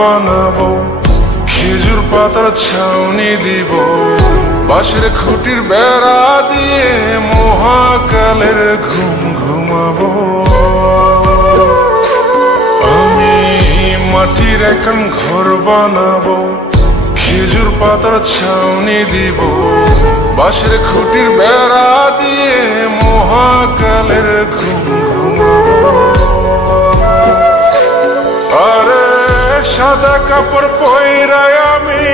বানাবো, খেজুর পাতার ছাউনি দিব, বাঁশের খুঁটির বেড়া দিয়ে মহাকালের ঘুম ঘুমাবো। আমি মাটির এখন ঘর বানাবো, খেজুর পাতার ছাউনি দিব, বাঁশের খুঁটির বেড়া দিয়ে মহাকালের ঘুম ঘুমাবো। আরে সাদা কাপড় পয়রায় আমি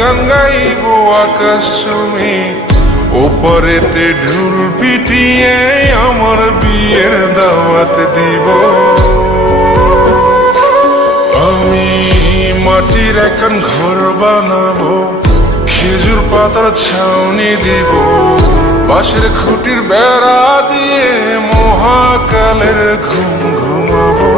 গান গাইব আকাশ চুমি, ওপরেতে ঢোল পিটিয়ে আমার বিয়ের দাওয়াত দিব। আমি মাটির এখন ঘর বানাবো, খেজুর পাতার ছাউনি দিব, বাঁশের খুঁটির বেড়া দিয়ে মহাকালের ঘুম ঘুমাবো।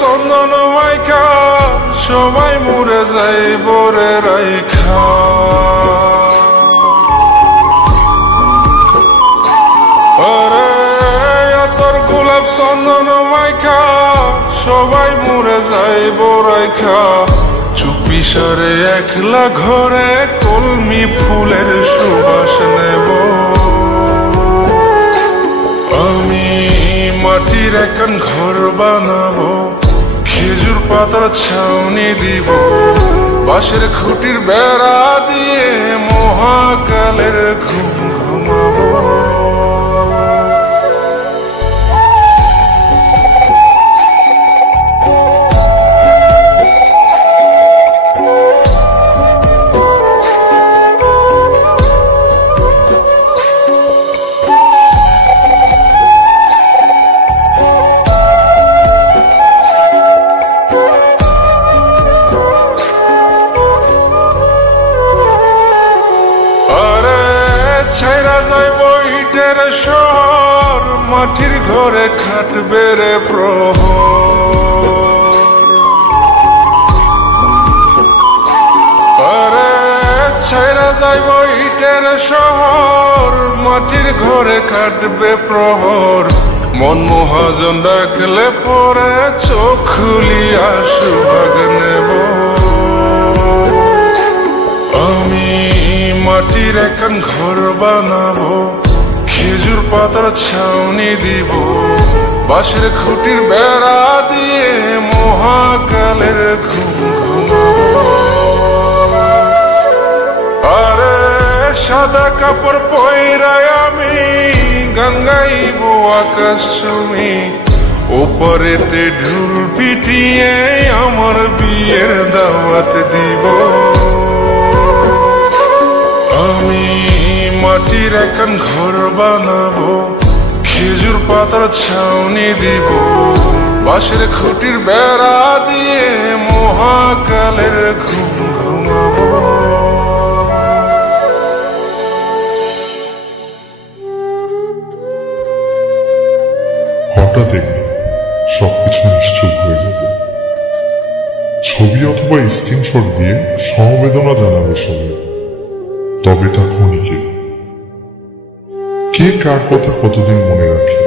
চন্দন মাইকা সবাই মরে যাই বরে রাইখা, আরে তোর গোলাপ চন্দন মাইকা সবাই মরে যাই বরাইখা, চুপি সরে একলা ঘরে কলমি ফুলের সুবাস নেব। আমি মাটির এখন ঘর বানাবো, খেজুর পাতার ছাউনি দিব, বাঁশের খুঁটির বেড়া দিয়ে মহাকালের ঘুম ঘুমাবো। ছাইরা যাইব ইটের শহর, মাটির ঘরে খাটবে রে প্রহর। আরে ছাইরা যাইব ইটের শহর, মাটির ঘরে খাটবে প্রহর। মন মহাজন ডাকলে পরে চোখ খুলিয়া সুভাগ নেব। আমি মাটির এখন ঘর বানাবো, খেজুর পাতার ছাউনি দিব, বাঁশের খুঁটির বেড়া দিয়ে মহাকালের ঘুম ঘুমাবো। আরে সাদা কাপড় পয়রায় আমি গান গাইব আকাশ চুমি, ওপরেতে ঢোল পিটিয়ে আমার বিয়ের দাওয়াত দিব। আমি মাটির এখন ঘর বানাবো, খেজুর পাতার ছাউনি দিব, বাঁশের খুঁটির বেড়া দিয়ে মহাকালের ঘুম ঘুমাবো। হঠাৎ একদিন সবকিছু নিশ্চুপ হয়ে যাবে। ছবি অথবা স্ক্রিনশট দিয়ে সমবেদনা জানাবে সবাই, তবে তা ক্ষণিকে। কে কার কথা কতদিন মনে রাখে?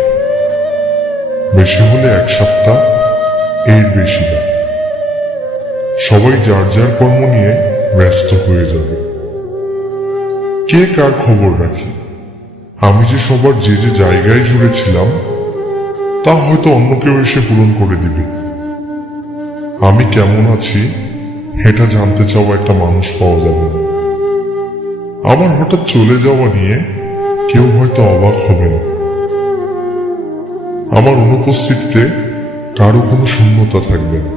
বেশি হলে এক সপ্তাহ, এর বেশি না। সবাই যার যার কর্ম নিয়ে ব্যস্ত হয়ে যাবে। কে কার খবর রাখে? আমি যে সবার যে যে জায়গায় জুড়ে ছিলাম তা হয়তো অন্য কেউ এসে পূরণ করে দিবে। আমি কেমন আছি এটা জানতে চাওয়া একটা মানুষ পাওয়া যাবে না। আমার হঠাৎ চলে যাওয়া নিয়ে কেউ হয়তো অবাক হবে না। আমার অনুপস্থিতিতে কারো কোনো শূন্যতা থাকবে না।